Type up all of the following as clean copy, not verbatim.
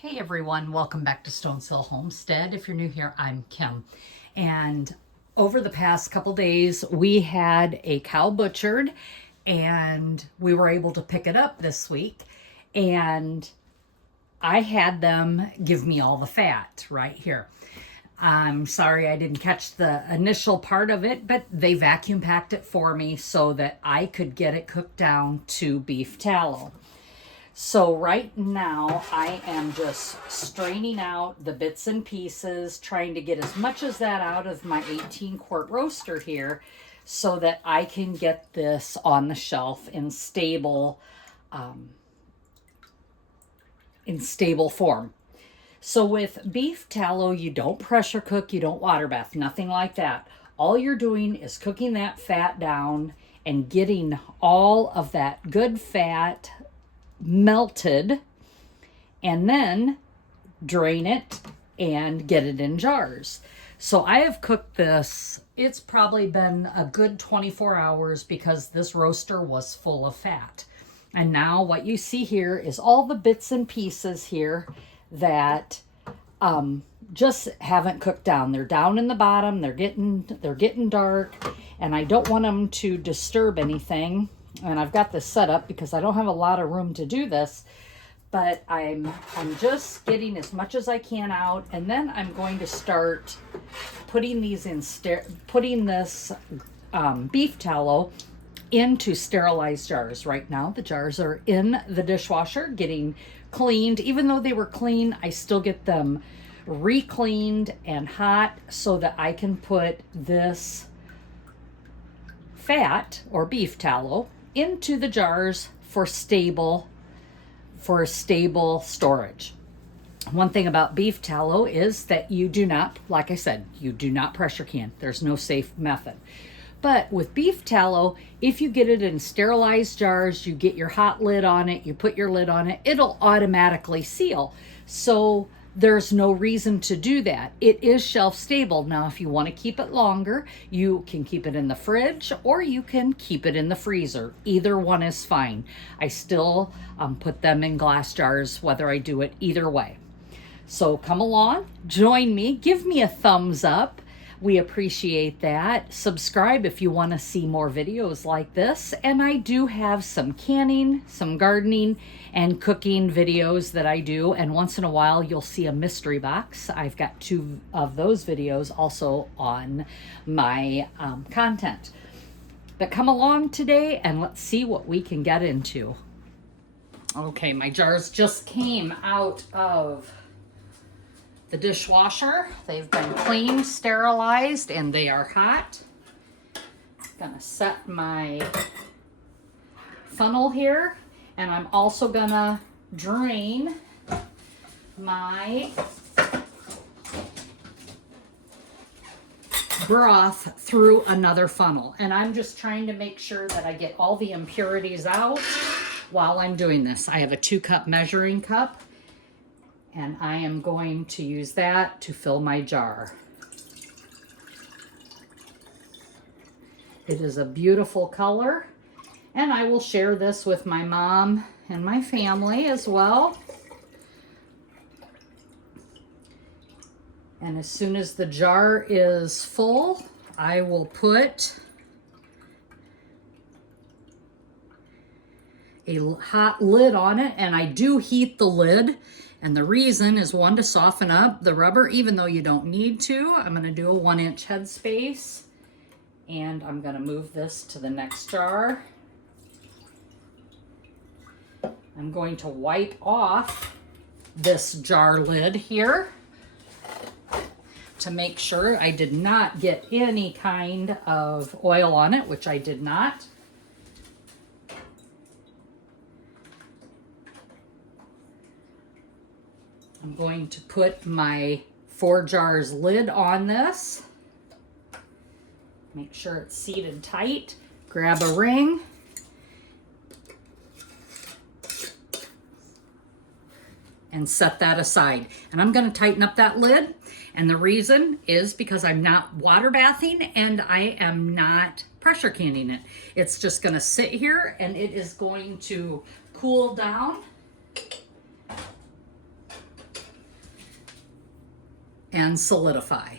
Hey everyone, welcome back to Stonehill Homestead. If you're new here, I'm Kim. And over the past couple days, we had a cow butchered and we were able to pick it up this week. And I had them give me all the fat right here. I'm sorry I didn't catch the initial part of it, but they vacuum packed it for me so that I could get it cooked down to beef tallow. So right now I am just straining out the bits and pieces, trying to get as much as that out of my 18-quart roaster here so that I can get this on the shelf in stable form. So with beef tallow, you don't pressure cook, you don't water bath, nothing like that. All you're doing is cooking that fat down and getting all of that good fat melted, and then drain it and get it in jars. So I have cooked this, it's probably been a good 24 hours because this roaster was full of fat. And now what you see here is all the bits and pieces here that just haven't cooked down. They're down in the bottom, they're getting dark, and I don't want them to disturb anything. And I've got this set up because I don't have a lot of room to do this, but I'm just getting as much as I can out, and then I'm going to start putting these in putting this beef tallow into sterilized jars. Right now the jars are in the dishwasher getting cleaned. Even though they were clean, I still get them re-cleaned and hot so that I can put this fat or beef tallow into the jars for stable storage. One thing about beef tallow is that you do not, like I said, you do not pressure can. There's no safe method. But with beef tallow, if you get it in sterilized jars, you get your hot lid on it, you put your lid on it, it'll automatically seal. So there's no reason to do that. It is shelf stable. Now, if you want to keep it longer, you can keep it in the fridge or you can keep it in the freezer. Either one is fine. I still put them in glass jars, whether I do it either way. So come along, join me, give me a thumbs up. We appreciate that. Subscribe if you want to see more videos like this. And I do have some canning, some gardening, and cooking videos that I do. And once in a while, you'll see a mystery box. I've got 2 of those videos also on my content. But come along today and let's see what we can get into. Okay, my jars just came out of the dishwasher. They've been cleaned, sterilized, and they are hot. I'm gonna set my funnel here, and I'm also gonna drain my broth through another funnel. And I'm just trying to make sure that I get all the impurities out while I'm doing this. I have a 2-cup measuring cup, and I am going to use that to fill my jar. It is a beautiful color, and I will share this with my mom and my family as well. And as soon as the jar is full, I will put a hot lid on it, and I do heat the lid. And the reason is, 1, to soften up the rubber, even though you don't need to. I'm going to do a 1-inch headspace, and I'm going to move this to the next jar. I'm going to wipe off this jar lid here to make sure I did not get any kind of oil on it, which I did not. I'm going to put my 4 jars lid on this. Make sure it's seated tight. Grab a ring. And set that aside. And I'm going to tighten up that lid. And the reason is because I'm not water bathing and I am not pressure canning it. It's just going to sit here and it is going to cool down and solidify.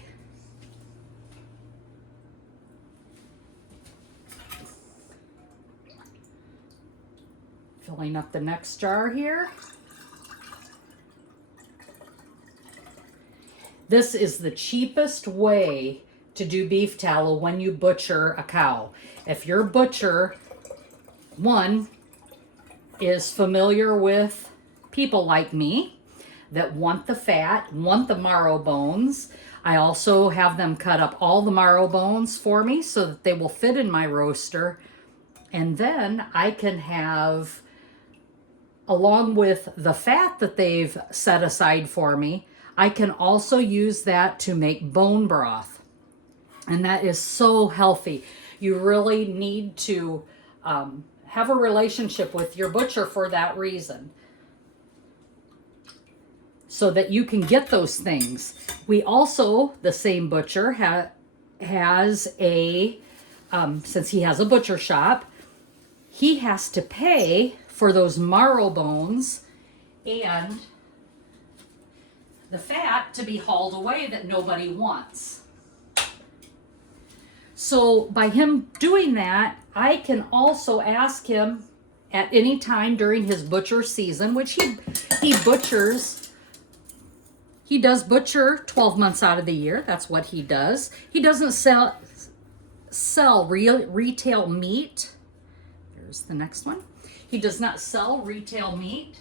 Filling up the next jar here. This is the cheapest way to do beef tallow when you butcher a cow. If your butcher, one, is familiar with people like me that want the fat, want the marrow bones. I also have them cut up all the marrow bones for me so that they will fit in my roaster. And then I can have, along with the fat that they've set aside for me, I can also use that to make bone broth. And that is so healthy. You really need to have a relationship with your butcher for that reason, so that you can get those things. We also, the same butcher has a, since he has a butcher shop, he has to pay for those marrow bones and the fat to be hauled away that nobody wants. So by him doing that, I can also ask him at any time during his butcher season, which he butchers. He does butcher 12 months out of the year. That's what he does. He doesn't sell retail meat. There's the next one. He does not sell retail meat.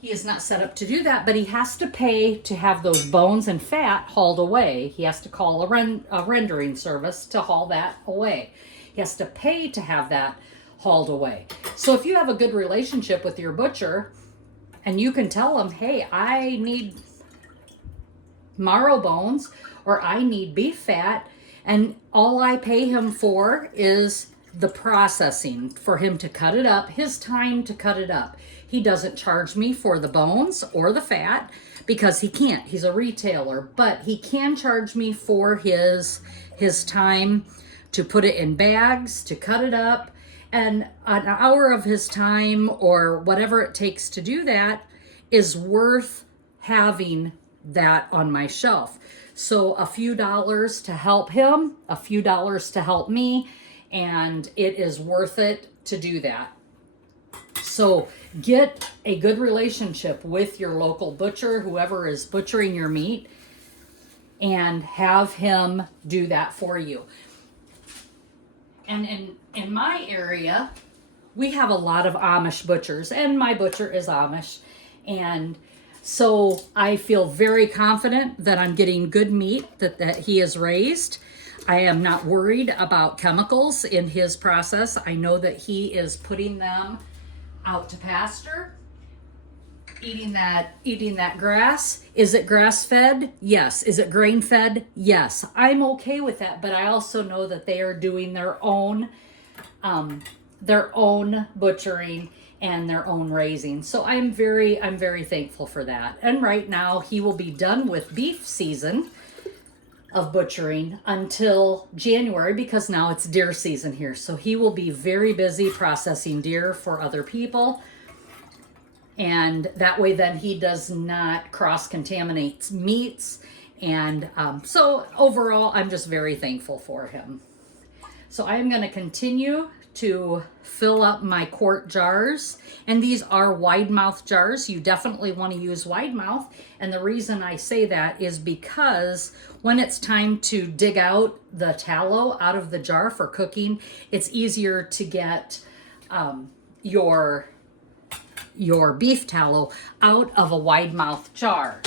He is not set up to do that, but he has to pay to have those bones and fat hauled away. He has to call a rendering service to haul that away. He has to pay to have that hauled away. So if you have a good relationship with your butcher and you can tell him, hey, I need marrow bones or I need beef fat, and all I pay him for is the processing, for him to cut it up, his time to cut it up. He doesn't charge me for the bones or the fat because he can't. He's a retailer, but he can charge me for his time to put it in bags, to cut it up, and an hour of his time or whatever it takes to do that is worth having that on my shelf. So a few dollars to help him, a few dollars to help me, and it is worth it to do that. So get a good relationship with your local butcher, whoever is butchering your meat, and have him do that for you. And in my area, we have a lot of Amish butchers, and my butcher is Amish. And so I feel very confident that I'm getting good meat that he has raised. I am not worried about chemicals in his process. I know that he is putting them out to pasture, eating that grass. Is it grass fed? Yes. Is it grain fed? Yes. I'm okay with that, but I also know that they are doing their own butchering and their own raising. So I'm very thankful for that. And right now he will be done with beef season of butchering until January, because now it's deer season here. So he will be very busy processing deer for other people. And that way then he does not cross-contaminate meats. And so overall, I'm just very thankful for him. So I'm going to continue to fill up my quart jars. And these are wide mouth jars. You definitely want to use wide mouth. And the reason I say that is because when it's time to dig out the tallow out of the jar for cooking, it's easier to get your beef tallow out of a wide mouth jar.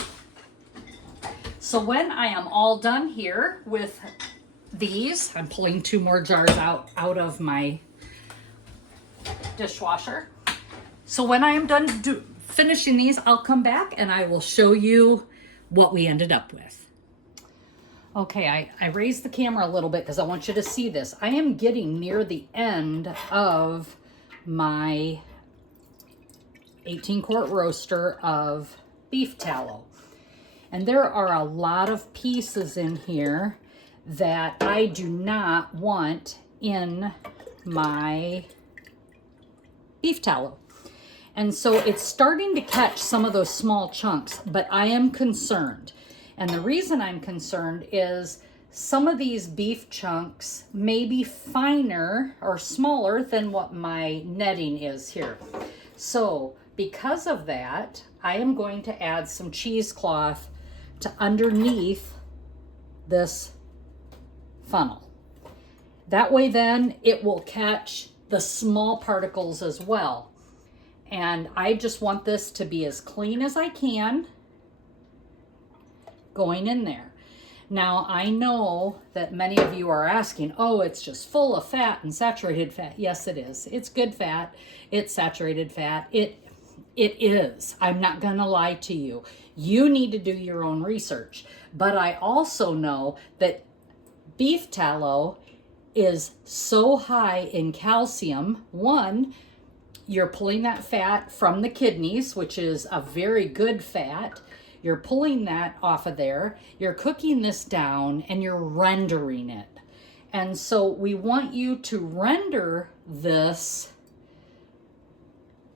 So when I am all done here with these, I'm pulling 2 more jars out of my dishwasher. So when I am done finishing these, I'll come back and I will show you what we ended up with. Okay, I raised the camera a little bit because I want you to see this. I am getting near the end of my 18-quart roaster of beef tallow. And there are a lot of pieces in here that I do not want in my beef tallow. And so it's starting to catch some of those small chunks, but I am concerned. And the reason I'm concerned is some of these beef chunks may be finer or smaller than what my netting is here. So because of that, I am going to add some cheesecloth to underneath this funnel. That way then it will catch the small particles as well. And I just want this to be as clean as I can going in there. Now, I know that many of you are asking, oh, it's just full of fat and saturated fat. Yes, it is. It's good fat. It's saturated fat. It is. I'm not going to lie to you. You need to do your own research. But I also know that beef tallow is so high in calcium. One, you're pulling that fat from the kidneys, which is a very good fat. You're pulling that off of there, you're cooking this down, and you're rendering it. And so we want you to render this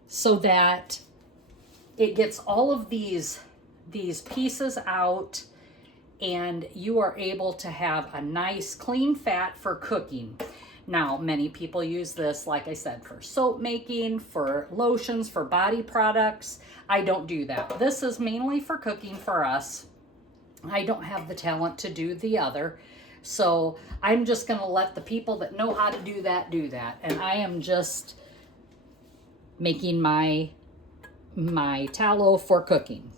so that it gets all of these pieces out, and you are able to have a nice clean fat for cooking. Now, many people use this, like I said, for soap making, for lotions, for body products. I don't do that. This is mainly for cooking for us. I don't have the talent to do the other. So I'm just going to let the people that know how to do that. And I am just making my tallow for cooking.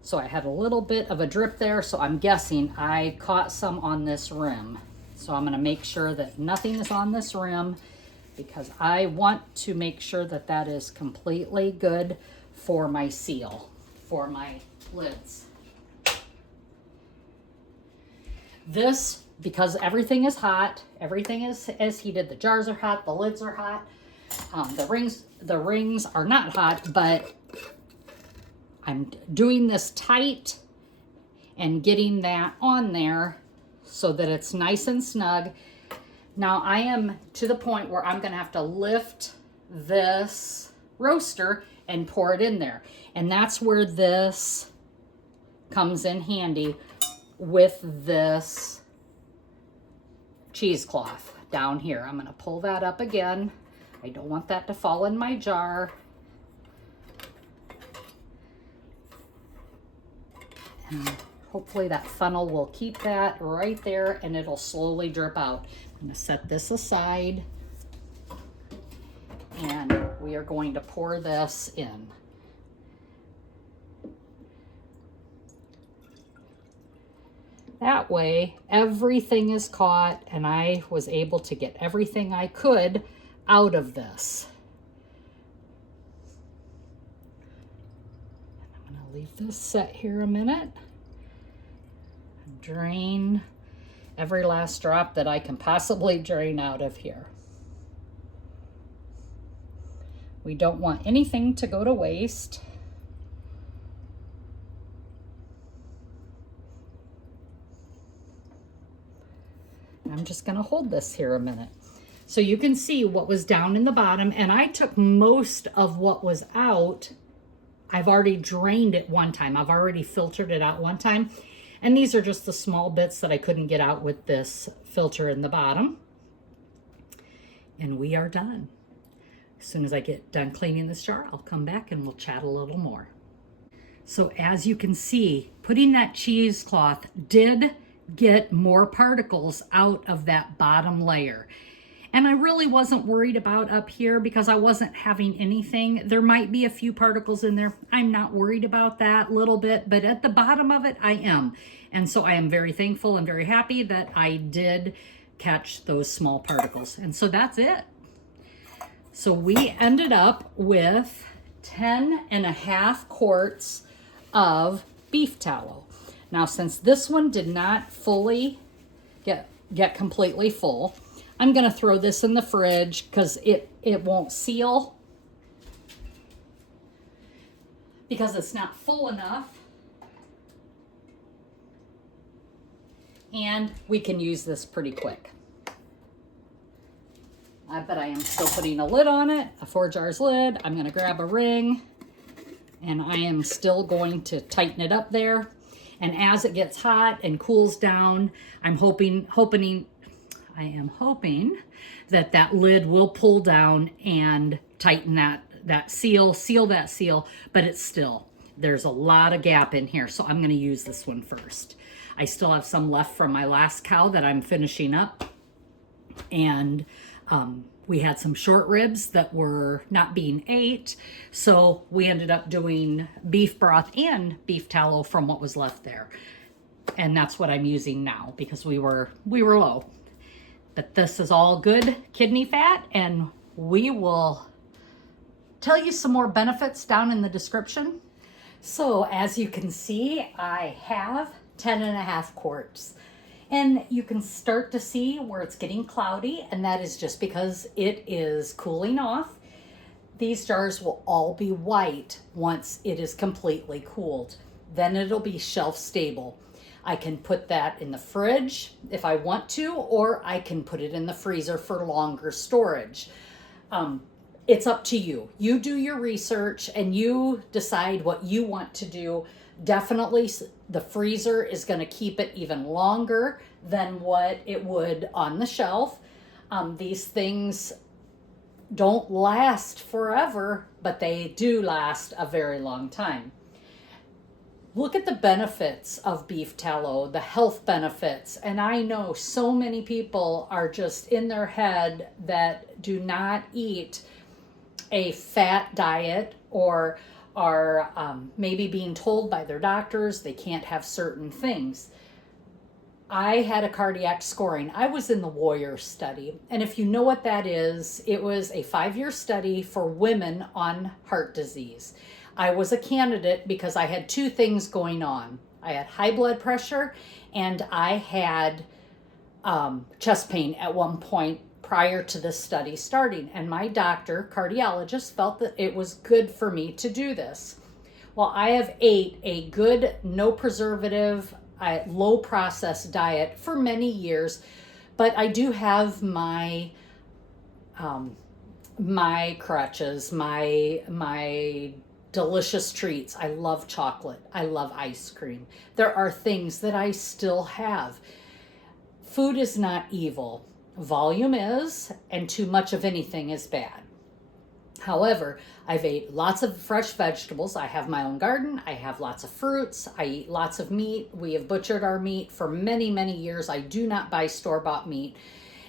So I had a little bit of a drip there, so I'm guessing I caught some on this rim. So I'm going to make sure that nothing is on this rim, because I want to make sure that that is completely good for my seal, for my lids. This, because everything is hot, everything is heated, the jars are hot, the lids are hot, the rings are not hot, but I'm doing this tight and getting that on there so that it's nice and snug. Now I am to the point where I'm gonna have to lift this roaster and pour it in there. And that's where this comes in handy with this cheesecloth down here. I'm gonna pull that up again. I don't want that to fall in my jar. And hopefully that funnel will keep that right there, and it'll slowly drip out. I'm going to set this aside, and we are going to pour this in. That way everything is caught, and I was able to get everything I could out of this. I'm going to leave this set here a minute. Drain every last drop that I can possibly drain out of here. We don't want anything to go to waste. I'm just going to hold this here a minute. So you can see what was down in the bottom, and I took most of what was out. I've already drained it one time. I've already filtered it out one time. And these are just the small bits that I couldn't get out with this filter in the bottom. And we are done. As soon as I get done cleaning this jar, I'll come back and we'll chat a little more. So as you can see, putting that cheesecloth did get more particles out of that bottom layer. And I really wasn't worried about up here because I wasn't having anything. There might be a few particles in there. I'm not worried about that little bit, but at the bottom of it, I am. And so I am very thankful and very happy that I did catch those small particles. And so that's it. So we ended up with 10.5 quarts of beef tallow. Now, since this one did not fully get completely full, I'm going to throw this in the fridge because it won't seal because it's not full enough. And we can use this pretty quick. But I am still putting a lid on it, a 4 jars lid. I'm going to grab a ring And I am still going to tighten it up there. And as it gets hot and cools down, I am hoping that that lid will pull down and tighten that seal that seal, but there's a lot of gap in here, so I'm going to use this one first. I still have some left from my last cow that I'm finishing up, and we had some short ribs that were not being ate, so we ended up doing beef broth and beef tallow from what was left there, and that's what I'm using now because we were low. But this is all good kidney fat, and we will tell you some more benefits down in the description. So as you can see, I have 10.5 quarts. And you can start to see where it's getting cloudy, and that is just because it is cooling off. These jars will all be white once it is completely cooled. Then it'll be shelf stable. I can put that in the fridge if I want to, or I can put it in the freezer for longer storage. It's up to you. You do your research and you decide what you want to do. Definitely the freezer is going to keep it even longer than what it would on the shelf. These things don't last forever, but they do last a very long time. Look at the benefits of beef tallow, the health benefits. And I know so many people are just in their head that do not eat a fat diet or are maybe being told by their doctors they can't have certain things. I had a cardiac scoring. I was in the Warrior study. And if you know what that is, it was a 5-year study for women on heart disease. I was a candidate because I had 2 things going on. I had high blood pressure and I had chest pain at one point prior to this study starting. And my doctor, cardiologist, felt that it was good for me to do this. Well, I have ate a good, no preservative, low processed diet for many years, but I do have my my crutches, my delicious treats. I love chocolate. I love ice cream. There are things that I still have. Food is not evil. Volume is, and too much of anything is bad. However, I've ate lots of fresh vegetables. I have my own garden. I have lots of fruits. I eat lots of meat. We have butchered our meat for many, many years. I do not buy store-bought meat.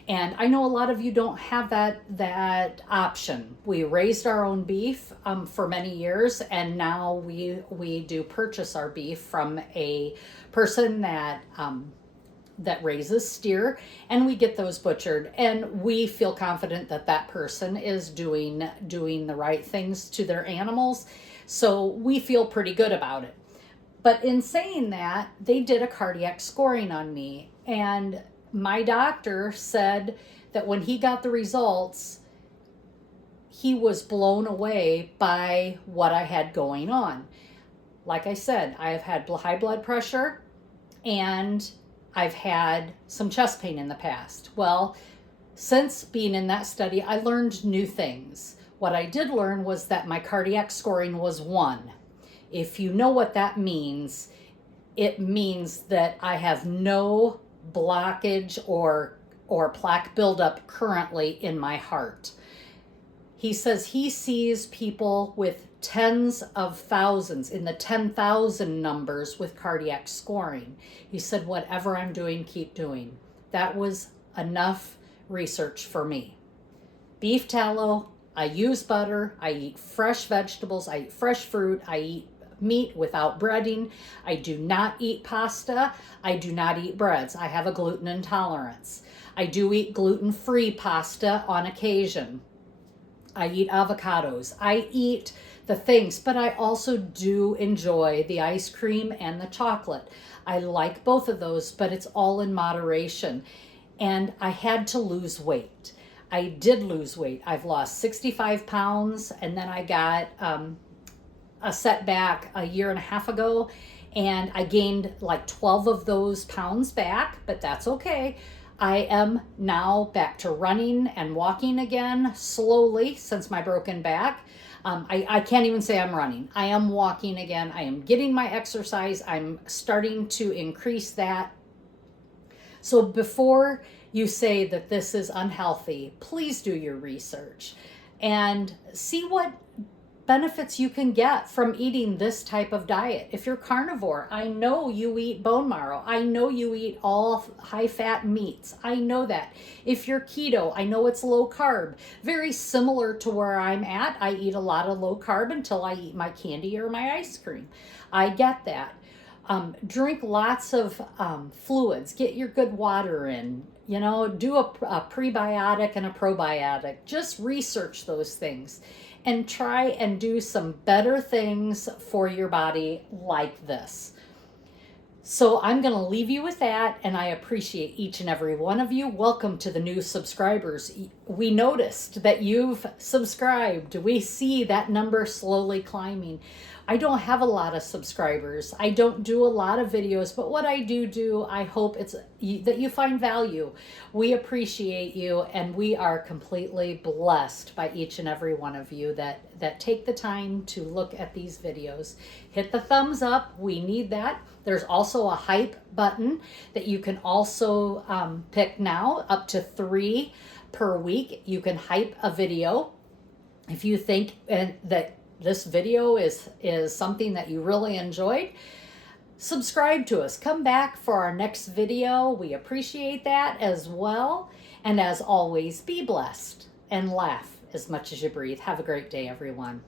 And I know a lot of you don't have that option. We raised our own beef for many years, and now we do purchase our beef from a person that raises steer, and we get those butchered, and we feel confident that that person is doing the right things to their animals, so we feel pretty good about it. But in saying that, they did a cardiac scoring on me, and my doctor said that when he got the results, he was blown away by what I had going on. Like I said, I have had high blood pressure and I've had some chest pain in the past. Well, since being in that study, I learned new things. What I did learn was that my cardiac scoring was 1. If you know what that means, it means that I have no blockage or plaque buildup currently in my heart. He says he sees people with tens of thousands, in the 10,000 numbers with cardiac scoring. He said, whatever I'm doing, keep doing. That was enough research for me. Beef tallow, I use butter, I eat fresh vegetables, I eat fresh fruit, I eat meat without breading. I do not eat pasta. I do not eat breads. I have a gluten intolerance. I do eat gluten-free pasta on occasion. I eat avocados. I eat the things, but I also do enjoy the ice cream and the chocolate. I like both of those, but it's all in moderation. And I had to lose weight. I did lose weight. I've lost 65 pounds, and then I got a setback a year and a half ago, and I gained like 12 of those pounds back, but that's okay. I am now back to running and walking again slowly since my broken back. I can't even say I'm running. I am walking again. I am getting my exercise. I'm starting to increase that. So before you say that this is unhealthy, please do your research and see what benefits you can get from eating this type of diet. If you're carnivore, I know you eat bone marrow. I know you eat all high fat meats. I know that. If you're keto, I know it's low carb. Very similar to where I'm at. I eat a lot of low carb until I eat my candy or my ice cream. I get that. Drink lots of fluids. Get your good water in. You know, do a prebiotic and a probiotic. Just research those things and try and do some better things for your body like this. So I'm going to leave you with that, and I appreciate each and every one of you. Welcome to the new subscribers. We noticed that you've subscribed. We see that number slowly climbing. I don't have a lot of subscribers. I don't do a lot of videos, but what I do, I hope it's that you find value. We appreciate you, and we are completely blessed by each and every one of you that take the time to look at these videos. Hit the thumbs up. We need that. There's also a hype button that you can also pick now, up to 3 per week. You can hype a video if you think that this video is something that you really enjoyed. Subscribe to us. Come back for our next video. We appreciate that as well. And as always, be blessed and laugh as much as you breathe. Have a great day, everyone.